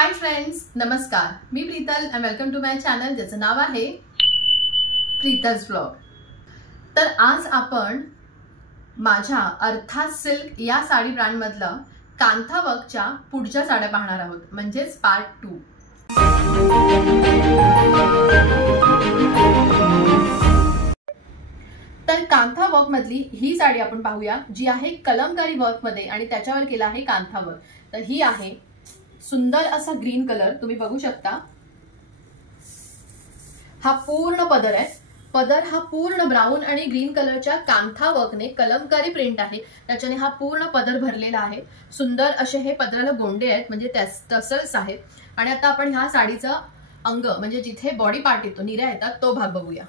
Hi friends, नमस्कार. मी प्रीतल आणि welcome to my channel ज्याचं नाव आहे प्रीतल्स ब्लॉग. तर आज आपण माझ्या अर्थात सिल्क या साडी ब्रँड मधलं कांथा वर्कच्या पुढच्या साड्या पाहणार आहोत, म्हणजेच पार्ट 2. तर कांथा वर्क मधली ही साडी आपण पाहूया, जी आहे कलमकारी वर्क मध्ये आणि त्याच्यावर केला आहे कांथा वर्क. तर ही आहे सुंदर असा ग्रीन कलर, तुम्ही बघू शकता. हा पूर्ण पदर आहे. पदर हा पूर्ण ब्राऊन आणि ग्रीन कलरच्या कांथा वर्कने कलमकारी प्रिंट आहे, त्याच्याने हा पूर्ण पदर भरलेला आहे. सुंदर असे हे पदराला गोंडे आहेत, म्हणजे टसल्स आहेत. आणि आता आपण ह्या साडीचं अंग म्हणजे जिथे बॉडी पार्ट येतो, निऱ्या येतात, तो भाग बघूया.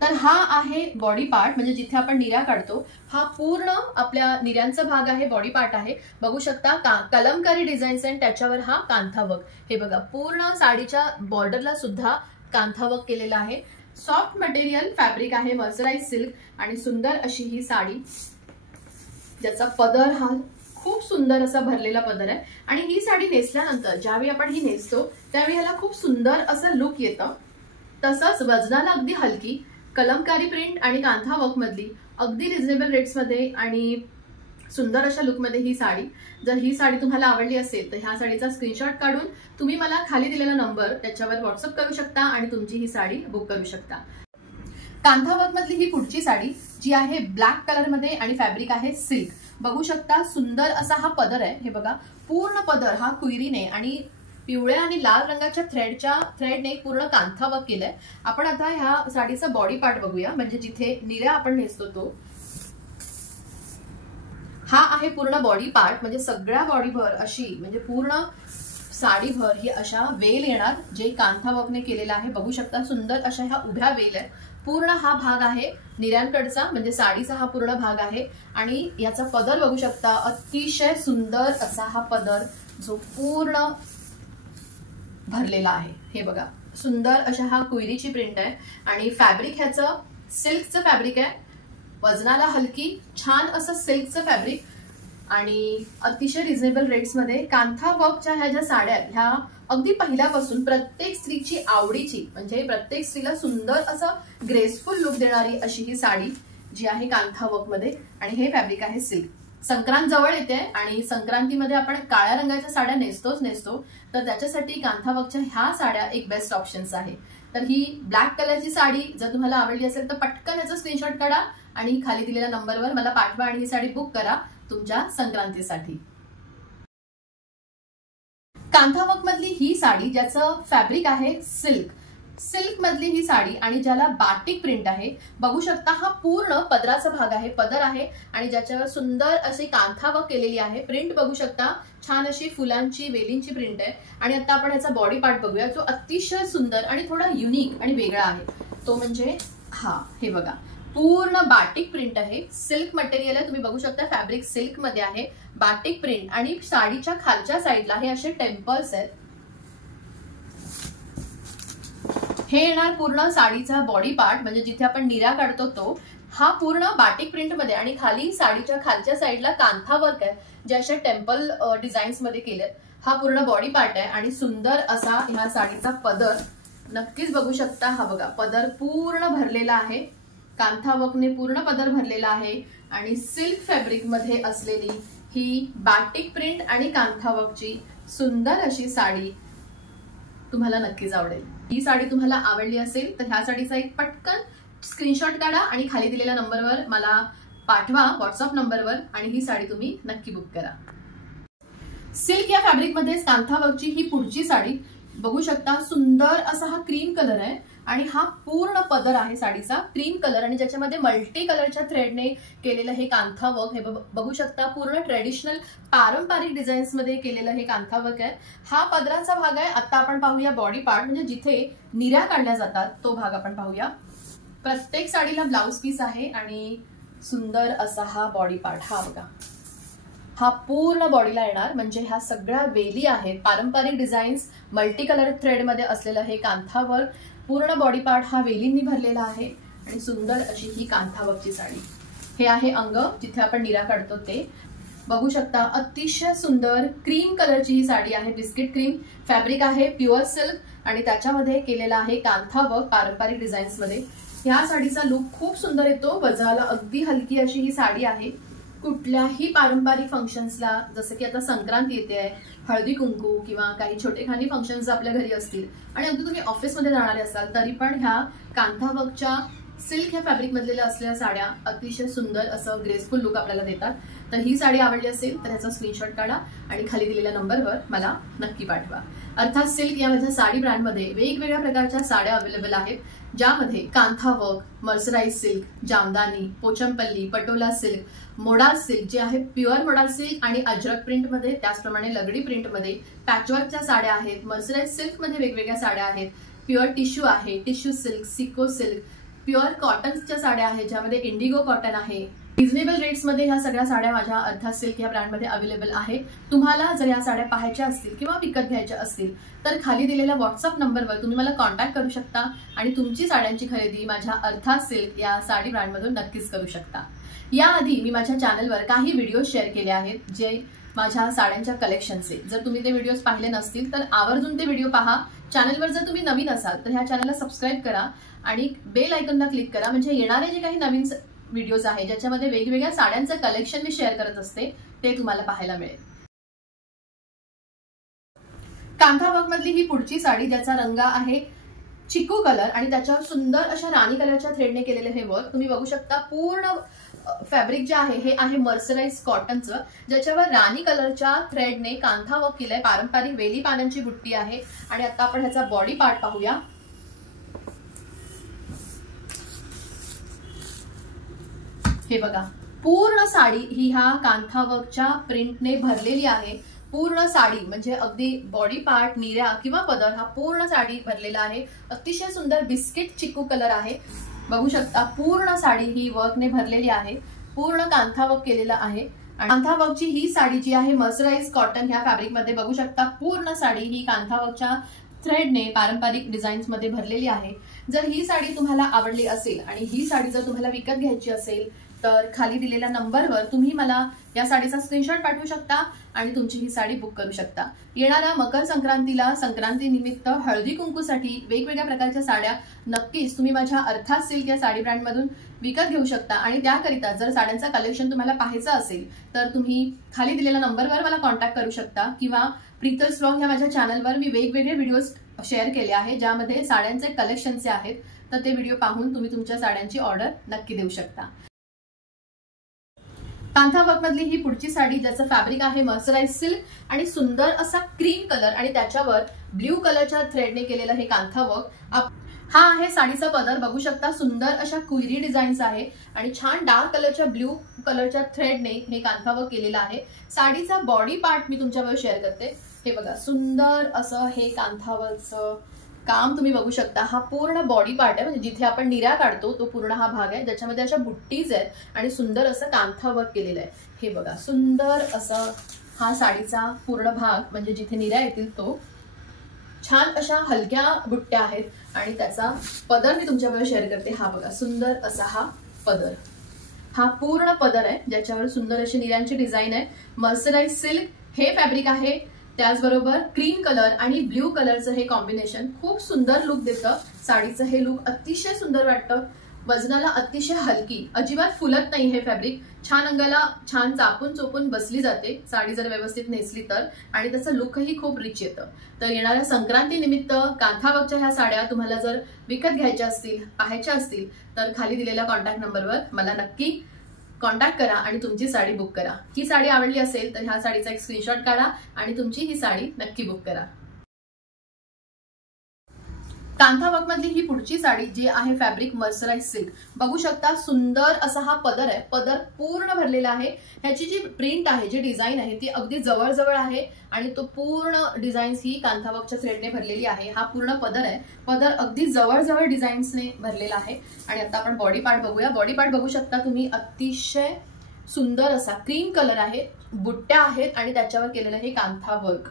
तर हा आहे बॉडी पार्ट, म्हणजे जिथे आपण निऱ्या काढतो. हा पूर्ण आपल्या निऱ्यांचा भाग आहे, बॉडी पार्ट आहे. बघू शकता कलमकारी डिझाईन्स आणि त्याच्यावर हा कांथा वर्क. हे बघा, पूर्ण साडीच्या बॉर्डरला सुद्धा कांथा वर्क केलेला आहे. सॉफ्ट मटेरियल फॅब्रिक आहे, मर्सराइज सिल्क. आणि सुंदर अशी ही साडी, ज्याचा पदर हा खूप सुंदर असा भरलेला पदर आहे. आणि ही साडी नेसल्यानंतर ज्यावेळी आपण ही नेसतो त्यावेळी ह्याला खूप सुंदर असं लुक येतं. तसंच वजनाला अगदी हलकी कलमकारी प्रिंट आणि कांथा वर्क मधली अगदी रिझनेबल रेट्स मध्ये आणि सुंदर अशा लुक मध्ये ही साडी. जर ही साडी तुम्हाला आवडली असेल तर ह्या साडीचा स्क्रीनशॉट काढून तुम्ही मला खाली दिलेला नंबर त्याच्यावर व्हॉट्सअप करू शकता आणि तुमची ही साडी बुक करू शकता. कांथा वर्क मधली ही पुढची साडी, जी आहे ब्लॅक कलर मध्ये आणि फॅब्रिक आहे सिल्क. बघू शकता सुंदर असा हा पदर आहे. हे बघा, पूर्ण पदर हा कुयरीने आणि पिवळ्या आणि लाल रंगाच्या थ्रेडने पूर्ण कांथा वर्क केलंय. आपण आता ह्या साडीचा बॉडी पार्ट बघूया, म्हणजे जिथे निऱ्या आपण नेसतो तो. हा आहे पूर्ण बॉडी पार्ट, म्हणजे सगळ्या बॉडीभर अशी, म्हणजे पूर्ण साडीभर ही अशा वेल येणार, जे कांथा वर्कने केलेला आहे. बघू शकता सुंदर अशा ह्या उभ्या वेल आहेत. पूर्ण हा भाग आहे निऱ्यांकडचा, म्हणजे साडीचा हा पूर्ण भाग आहे. आणि याचा पदर बघू शकता, अतिशय सुंदर असा हा पदर जो पूर्ण भरलेला आहे. हे बघा, सुंदर अशा हा कुयरीची प्रिंट आहे. आणि फॅब्रिक ह्याचं सिल्कचं फॅब्रिक आहे, वजनाला हलकी छान असं सिल्कचं फॅब्रिक आणि अतिशय रिझनेबल रेट्स मध्ये. कांथा वर्कच्या ह्या ज्या साड्या आहेत ह्या अगदी पहिल्यापासून प्रत्येक स्त्रीची आवडीची, म्हणजे प्रत्येक स्त्रीला सुंदर असं ग्रेसफुल लुक देणारी अशी ही साडी, जी आहे कांथा वर्क मध्ये. आणि हे फॅब्रिक आहे सिल्क. संक्रांत जवळ येते आणि संक्रांतीमध्ये आपण काळ्या रंगाच्या साड्या नेसतो, तर त्याच्यासाठी कांथा वर्कच्या ह्या साड्या एक बेस्ट ऑप्शन्स आहे. तर ही ब्लॅक कलरची साडी जर तुम्हाला आवडली असेल तर पटकन याचा स्क्रीनशॉट काढा आणि खाली दिलेल्या नंबरवर मला पाठवा आणि ही साडी बुक करा तुमच्या संक्रांतीसाठी. कांथा वर्क मधली ही साडी, ज्याचं फॅब्रिक आहे सिल्क मधली ही साडी आणि ज्याला बाटिक प्रिंट आहे. बघू शकता हा पूर्ण पदराचा भाग आहे, पदर आहे आणि ज्याच्यावर सुंदर अशी कांथा वर्क केलेली आहे. प्रिंट बघू शकता, छान अशी फुलांची वेलींची प्रिंट आहे. आणि आता आपण याचा बॉडी पार्ट बघूया, जो अतिशय सुंदर आणि थोडा युनिक आणि वेगळा आहे. तो म्हणजे हा, हे बघा, पूर्ण बाटिक प्रिंट आहे. सिल्क मटेरियल आहे, तुम्ही बघू शकता फॅब्रिक सिल्क मध्ये आहे. बाटिक प्रिंट आणि साडीच्या खालच्या साईडला हे असे टेम्पल्स आहेत. हे येणार पूर्ण साडीचा बॉडी पार्ट, म्हणजे जिथे आपण निऱ्या काढतो तो. हा पूर्ण बाटिक प्रिंट मध्ये आणि खाली साडीच्या खालच्या साईडला कांथा वर्क आहे, जे अशा टेम्पल डिझाईन्स मध्ये केलेत. हा पूर्ण बॉडी पार्ट आहे आणि सुंदर असा ह्या साडीचा पदर नक्कीच बघू शकता. हा बघा, पदर पूर्ण भरलेला आहे, कांथा वर्कने पूर्ण पदर भरलेला आहे. आणि सिल्क फॅब्रिक मध्ये असलेली ही बाटिक प्रिंट आणि कांथा वर्कची सुंदर अशी साडी तुम्हाला नक्कीच आवडेल. ही साडी तुम्हाला आवडली असेल तर ह्या साडीचा एक पटकन स्क्रीनशॉट काढा आणि खाली दिलेल्या नंबरवर मला पाठवा, व्हॉट्सअप नंबरवर, आणि ही साडी तुम्ही नक्की बुक करा. सिल्क या फॅब्रिक मध्ये कांथा वर्कची ही पुढची साडी बघू शकता. सुंदर असा हा क्रीम कलर आहे आणि हा पूर्ण पदर आहे साडीचा क्रीम कलर, आणि ज्याच्यामध्ये मल्टी कलरच्या थ्रेडने केलेलं हे कांथा वर्क. हे बघू शकता, पूर्ण ट्रेडिशनल पारंपरिक डिझाईन्स मध्ये केलेलं हे कांथा वर्क आहे. हा पदराचा भाग आहे. आता आपण पाहूया बॉडी पार्ट, म्हणजे जिथे निऱ्या काढल्या जातात तो भाग आपण पाहूया. प्रत्येक साडीला ब्लाउज पीस आहे आणि सुंदर असा हा बॉडी पार्ट. हा बघा, हा पूर्ण बॉडीला येणार, म्हणजे ह्या सगळ्या वेली आहेत, पारंपरिक डिझाईन्स, मल्टी कलर थ्रेड मध्ये असलेलं हे कांथा वर्क. पूर्ण बॉडी पार्ट हा वेलींनी भरलेला आहे आणि सुंदर अशी ही कांथा वर्कची साडी. हे आहे अंग, जिथे आपण निऱ्या काढतो ते. बघू शकता अतिशय सुंदर क्रीम कलरची ही साडी आहे, बिस्किट क्रीम फॅब्रिक आहे, प्युअर सिल्क आणि त्याच्यामध्ये केलेला आहे कांथा वर्क पारंपरिक डिझाईन्स मध्ये। ह्या साडीचा लुक खूप सुंदर येतो, वजनाला अगदी हलकी अशी ही साडी आहे। कुठल्याही पारंपरिक फंक्शन्सला, जसं की आता संक्रांत येते आहे, हळदी कुंकू किंवा काही छोटेखानी फंक्शन्स आपल्या घरी असतील आणि अगदी तुम्ही ऑफिसमध्ये जाणारे असाल तरी पण ह्या कांथा वर्कच्या सिल्क ह्या फॅब्रिक मधलेल्या असलेल्या साड्या अतिशय सुंदर असं ग्रेसफुल लुक आपल्याला देतात। तर ही साडी आवडली असेल तर ह्याचा स्क्रीनशॉट काढा आणि खाली दिलेल्या नंबरवर मला नक्की पाठवा। अर्थात सिल्क यामध्ये साडी ब्रँडमध्ये वेगवेगळ्या प्रकारच्या साड्या अवेलेबल आहेत, ज्यामध्ये Kantha work, mercerise silk, Jamdani, Pochampally, Patola silk, modal silk जे आहे प्युअर मोडाल सिल्क आणि अजरक प्रिंटमध्ये, त्याचप्रमाणे लगडी प्रिंटमध्ये, पॅचवर्कच्या साड्या आहेत, मर्सराइज सिल्कमध्ये वेगवेगळ्या साड्या आहेत, प्युअर टिश्यू आहे, टिश्यू सिल्क, सिको सिल्क, प्युअर कॉटन्सच्या साड्या आहेत ज्यामध्ये इंडिगो कॉटन आहे। रिझनेबल रेट्स मध्ये ह्या सगळ्या साड्या माझ्या अर्थात सिल्क या ब्रँडमध्ये अवेलेबल आहे। तुम्हाला जर या साड्या पाहायच्या असतील किंवा विकत घ्यायच्या असतील तर खाली दिलेल्या व्हॉट्सअप नंबरवर तुम्ही मला कॉन्टॅक्ट करू शकता आणि तुमची साड्यांची खरेदी माझ्या अर्थात सिल्क या साडी ब्रँडमधून नक्कीच करू शकता। याआधी मी माझ्या चॅनलवर काही व्हिडिओ शेअर केले आहेत जे माझ्या साड्यांच्या कलेक्शनचे, जर तुम्ही ते व्हिडिओज पाहिले नसतील तर आवर्जून ते व्हिडिओ पहा। चॅनलवर जर तुम्ही नवीन असाल तर ह्या चॅनलला सबस्क्राईब करा आणि बेल आयकॉनला क्लिक करा, म्हणजे येणारे जे काही नवीन व्हिडिओज आहेत ज्याच्यामध्ये वेगवेगळ्या साड्यांचं कलेक्शन मी शेअर करत असते ते तुम्हाला पाहायला मिळेल। कांथा वर्क मधली ही पुढची साडी ज्याचा रंग आहे चिकू कलर आणि त्याच्यावर सुंदर अशा राणी कलरच्या थ्रेडने केलेले हे वर्क तुम्ही बघू शकता। पूर्ण फॅब्रिक जे आहे हे आहे मर्सराइज कॉटनचं, ज्याच्यावर राणी कलरच्या थ्रेडने कांथा वर्क केलंय। पारंपरिक वेली पानांची बुट्टी आहे आणि आता आपण ह्याचा बॉडी पार्ट पाहूया। हे बघा, पूर्ण साडी ही ह्या कांथा वर्कच्या प्रिंटने भरलेली आहे। पूर्ण साडी म्हणजे अगदी बॉडी पार्ट, निऱ्या किंवा पदर हा पूर्ण साडी भरलेला आहे। अतिशय सुंदर बिस्किट चिकू कलर आहे, बघू शकता। पूर्ण साडी ही वर्कने भरलेली आहे, पूर्ण कांथा वर्क केलेला आहे। कांथा वर्कची ही साडी जी आहे मर्सराइज कॉटन ह्या फॅब्रिक मध्ये बघू शकता। पूर्ण साडी ही कांथा वर्कच्या थ्रेडने पारंपरिक डिझाईन्स मध्ये भरलेली आहे। जर ही साडी तुम्हाला आवडली असेल आणि ही साडी जर तुम्हाला विकत घ्यायची असेल तर खाली दिलेल्या नंबरवर तुम्ही मला या साडीचा स्क्रीनशॉट पाठवू शकता आणि तुमची ही साडी बुक करू शकता। येणाऱ्या मकर संक्रांतीला, संक्रांती निमित्त हळदी कुंकूसाठी वेगवेगळ्या प्रकारच्या साड्या नक्कीच तुम्ही माझ्या अर्थात सिल्क या साडी ब्रँडमधून विकत घेऊ शकता आणि त्याकरिता जर साड्यांचा कलेक्शन तुम्हाला पाहायचं असेल तर तुम्ही खाली दिलेल्या नंबरवर मला कॉन्टॅक्ट करू शकता किंवा प्रीतल्स व्लॉग ह्या माझ्या चॅनलवर मी वेगवेगळे व्हिडिओज शेअर केले आहेत ज्यामध्ये साड्यांचे कलेक्शनचे आहेत, तर ते व्हिडिओ पाहून तुम्ही तुमच्या साड्यांची ऑर्डर नक्की देऊ शकता। कांथा वर्क मधली ही पुढची साडी ज्याचं फॅब्रिक आहे मर्सराइज सिल्क आणि सुंदर असा क्रीम कलर आणि त्याच्यावर ब्ल्यू कलरच्या थ्रेडने केलेलं हे कांथा वर्क। हा आहे साडीचा पदर, बघू शकता। सुंदर अशा क्विरी डिझाईन्स आहे आणि छान डार्क कलरच्या ब्ल्यू कलरच्या थ्रेडने हे कांथा वर्क केलेलं आहे। साडीचा बॉडी पार्ट मी तुमच्यावर शेअर करते। हे बघा, सुंदर असं हे कांथा वर्कचं काम तुम्ही बघू शकता। हा पूर्ण बॉडी पार्ट आहे, म्हणजे जिथे आपण निऱ्या काढतो तो पूर्ण हा भाग आहे, ज्याच्यामध्ये अशा बुट्टीज आहेत आणि सुंदर असं कांथा वर्क केलेलं आहे। हे बघा, सुंदर असं हा साडीचा पूर्ण भाग, म्हणजे जिथे निऱ्या येतील तो छान अशा हलक्या बुट्ट्या आहेत आणि त्याचा पदर मी तुमच्याबरोबर शेअर करते। हा बघा, सुंदर असा हा पदर, हा पूर्ण पदर आहे ज्याच्यावर सुंदर अशी निऱ्यांची डिझाईन आहे। मर्सराइज सिल्क हे फॅब्रिक आहे, त्याचबरोबर क्रीम कलर आणि ब्ल्यू कलरचं हे कॉम्बिनेशन खूप सुंदर लुक देतं। साडीचं हे लुक अतिशय सुंदर वाटतं, वजनाला अतिशय हलकी, अजिबात फुलत नाही हे फॅब्रिक, छान अंगाला छान चापून चोपून बसली जाते साडी जर व्यवस्थित नेसली तर, आणि त्याचं लुकही खूप रिच येतं। तर येणाऱ्या संक्रांती निमित्त कांथा वर्कच्या ह्या साड्या तुम्हाला जर विकत घ्यायच्या असतील, पाहायच्या असतील तर खाली दिलेल्या कॉन्टॅक्ट नंबरवर मला नक्की कॉन्टॅक्ट करा आणि तुमची साडी बुक करा। ही साडी आवडली असेल तर ह्या साडीचा एक स्क्रीनशॉट काढा आणि तुमची ही साडी नक्की बुक करा। कांथा वर्क मधली ही पुढची साडी जी आहे फॅब्रिक मर्सराइज सिल्क, बघू शकता। सुंदर असा हा पदर आहे, पदर पूर्ण भरलेला आहे। ह्याची जी प्रिंट आहे, जी डिझाईन आहे ती अगदी जवळ आहे आणि तो पूर्ण डिझाईन्स ही कांथा वर्कच्या थ्रेडने भरलेली आहे। हा पूर्ण पदर आहे, पदर अगदी जवळ डिझाईन्सने भरलेला आहे। आणि आता आपण बॉडी पार्ट बघूया। बॉडी पार्ट बघू शकता तुम्ही, अतिशय सुंदर असा क्रीम कलर आहे, बुट्ट्या आहेत आणि त्याच्यावर केलेलं हे कांथा वर्क।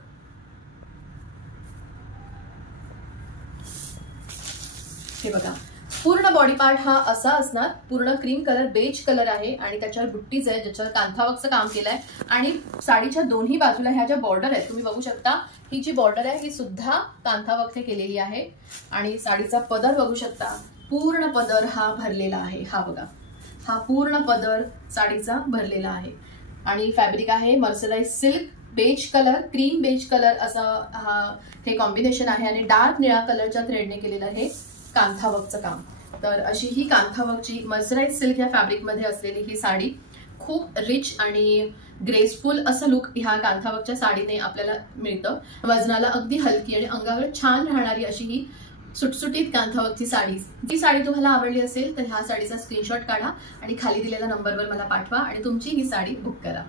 हे बघा, पूर्ण बॉडी पार्ट हा असा असणार, पूर्ण क्रीम कलर बेज कलर आहे आणि त्याच्यावर बुट्टीज आहे ज्याच्यावर कांथावर्कचं काम केलंय आणि साडीच्या दोन्ही बाजूला ह्या ज्या बॉर्डर आहेत तुम्ही बघू शकता, ही जी बॉर्डर आहे ही सुद्धा कांथावर्कने केलेली आहे आणि साडीचा पदर बघू शकता, पूर्ण पदर हा भरलेला आहे. हा बघा, हा पूर्ण पदर साडीचा भरलेला आहे आणि फॅब्रिक आहे mercerise silk beige colour, cream beige colour असं हे कॉम्बिनेशन आहे आणि डार्क निळा कलरच्या थ्रेडने केलेलं आहे कांथावर्कचं काम. तर अशी ही कांथावर्कची मर्सराइज सिल्क या फॅब्रिकमध्ये असलेली ही साडी खूप रिच आणि ग्रेसफुल असं लुक ह्या कांथावर्कच्या साडीने आपल्याला मिळतं. वजनाला अगदी हलकी आणि अंगावर छान राहणारी अशी ही सुटसुटीत कांथावर्कची साडी. जी साडी तुम्हाला आवडली असेल तर ह्या साडीचा स्क्रीनशॉट काढा आणि खाली दिलेल्या नंबरवर मला पाठवा आणि तुमची ही साडी बुक करा.